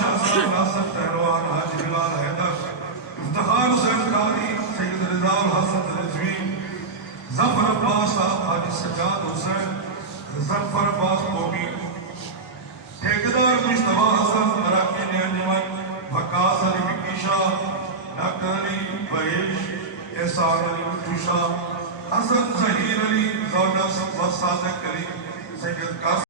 बादशाह साहब नासिर पहलवान हाजी बिलाल हैदर, इफ्तिखार हुसैन कारी, सैयद रिजा हसन रिजवी, जफर अब्बास साहब, हाजी सज्जाद हुसैन, जफर अब्बास कोमी, ठेकेदार मुश्तबा हसन, अरकान अंजुमन, वकास अली विक्की शाह, डॉक्टर अली बहेश, एहसान अली मिट्टू शाह, हसन जहीर अली, जौजा सादिक अली, सैयद कासिम